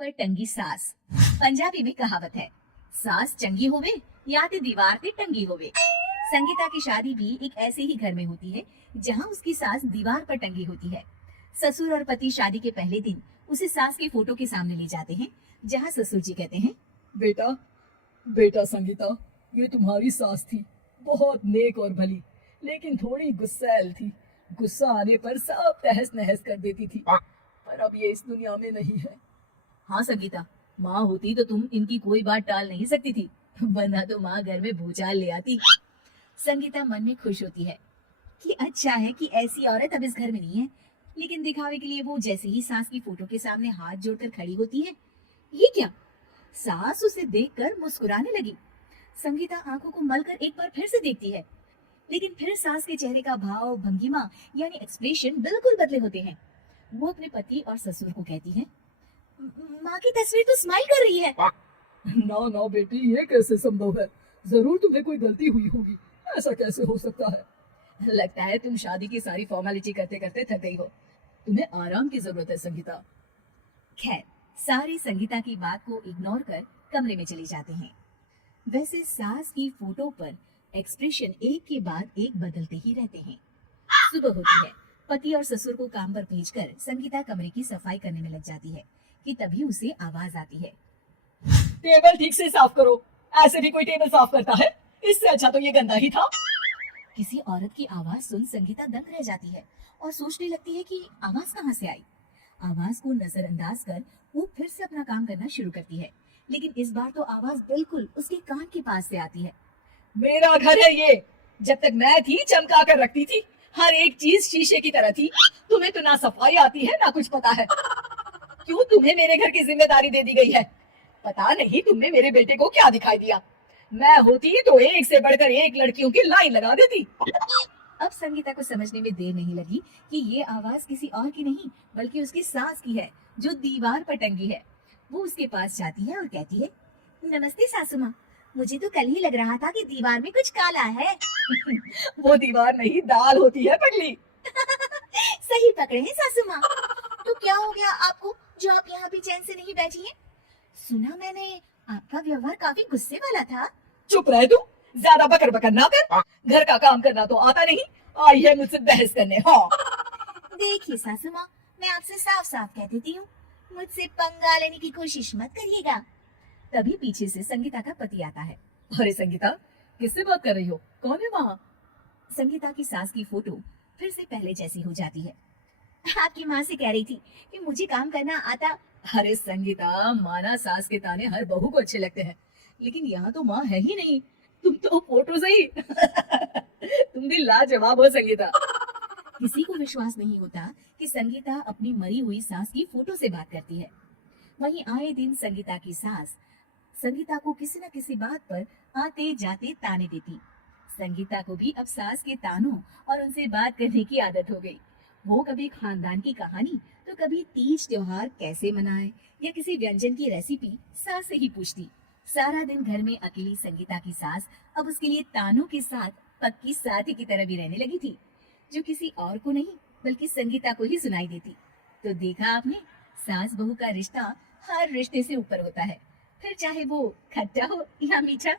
पर टंगी सास। पंजाबी में कहावत है, सास चंगी होवे या ते दीवार ते टंगी होवे। संगीता की शादी भी एक ऐसे ही घर में होती है जहां उसकी सास दीवार पर टंगी होती है। ससुर और पति शादी के पहले दिन उसे सास की फोटो के सामने ले जाते हैं, जहां ससुर जी कहते हैं, बेटा बेटा संगीता, ये तुम्हारी सास थी, बहुत नेक और भली, लेकिन थोड़ी गुस्सैल थी। गुस्सा आने पर सब तहस नहस कर देती थी, पर अब ये इस दुनिया में नहीं है। हाँ संगीता, माँ होती तो तुम इनकी कोई बात टाल नहीं सकती थी, वरना तो माँ घर में भूचाल ले आती। संगीता मन में खुश होती है कि अच्छा है कि ऐसी औरत अब इस घर में नहीं है, लेकिन दिखावे के लिए वो जैसे ही सास की फोटो के सामने हाथ जोड़कर खड़ी होती है, ये क्या? सास उसे देखकर मुस्कुराने लगी। संगीता आंखों को मलकर एक बार फिर से देखती है, लेकिन फिर सास के चेहरे का भाव, भंगिमा यानी एक्सप्रेशन बिल्कुल बदले होते हैं। वो अपने पति और ससुर को कहती है, माँ की तस्वीर तो स्माइल कर रही है। ना ना बेटी, ये कैसे संभव है? जरूर तुम्हें कोई गलती हुई होगी, ऐसा कैसे हो सकता है? लगता है तुम शादी की सारी फॉर्मेलिटी करते करते थक गई हो, तुम्हें आराम की जरूरत है संगीता। खैर, सारे संगीता की बात को इग्नोर कर कमरे में चले जाते हैं। वैसे सास की फोटो पर एक्सप्रेशन एक के बाद एक बदलते ही रहते हैं। सुबह होती है, पति और ससुर को काम पर भेजकर संगीता कमरे की सफाई करने में लग जाती है कि तभी उसे आवाज आती है, टेबल ठीक से साफ करो। ऐसे भी कोई टेबल साफ करता है? इससे अच्छा तो ये गंदा ही था। किसी औरत की आवाज सुन संगीता दंग रह जाती है और सोचने लगती है कि आवाज कहाँ से आई। आवाज को नजरअंदाज कर वो फिर से अपना काम करना शुरू करती है, लेकिन इस बार तो आवाज बिल्कुल उसके कान के पास से आती है। मेरा घर है ये, जब तक मैं थी चमका कर रखती थी, हर एक चीज शीशे की तरह थी। तुम्हें तो ना सफाई आती है ना कुछ पता है। क्यों तुम्हें मेरे घर की जिम्मेदारी दे दी गई है? पता नहीं तुमने मेरे बेटे को क्या दिखाई दिया। मैं होती तो एक से बढ़कर एक लड़कियों की लाइन लगा देती। अब संगीता को समझने में देर नहीं लगी कि ये आवाज किसी और की नहीं बल्कि उसकी सास की है, जो दीवार पर टंगी है। वो उसके पास जाती है और कहती है, नमस्ते सासू माँ, मुझे तो कल ही लग रहा था कि दीवार में कुछ काला है। वो दीवार नहीं, दाल होती है पगली। सही पकड़े हैं सासू माँ। तो क्या हो गया आपको जो आप यहाँ भी चैन से नहीं बैठी हैं? सुना मैंने आपका व्यवहार काफी गुस्से वाला था। चुप रह तू, ज्यादा बकर बकर ना कर। घर का काम करना तो आता नहीं, आई है मुझसे बहस करने। हाँ देखिए सासू माँ, मैं आपसे साफ साफ कह देती हूँ, मुझसे पंगा लेने की कोशिश मत करिएगा। तभी पीछे से संगीता का पति आता है। अरे संगीता, किससे बात कर रही हो? कौन है वहाँ? संगीता की सास की फोटो फिर से पहले जैसी हो जाती है। आपकी माँ से कह रही थी कि मुझे काम करना आता। अरे संगीता, माना सास के ताने हर बहू को अच्छे लगते हैं, लेकिन यहाँ तो माँ है ही नहीं, तुम तो फोटो से ही। तुम भी लाजवाब हो संगीता। किसी को विश्वास नहीं होता कि संगीता अपनी मरी हुई सास की फोटो से बात करती है। वहीं आए दिन संगीता की सास संगीता को किसी न किसी बात पर आते जाते ताने देती। संगीता को भी अब सास के तानों और उनसे बात करने की आदत हो गई। वो कभी खानदान की कहानी तो कभी तीज त्योहार कैसे मनाए या किसी व्यंजन की रेसिपी सास से ही पूछती। सारा दिन घर में अकेली संगीता की सास अब उसके लिए तानों के साथ पक्की साथी की तरह भी रहने लगी थी, जो किसी और को नहीं बल्कि संगीता को ही सुनाई देती। तो देखा आपने, सास बहू का रिश्ता हर रिश्ते से ऊपर होता है, फिर चाहे वो खट्टा हो या मीठा।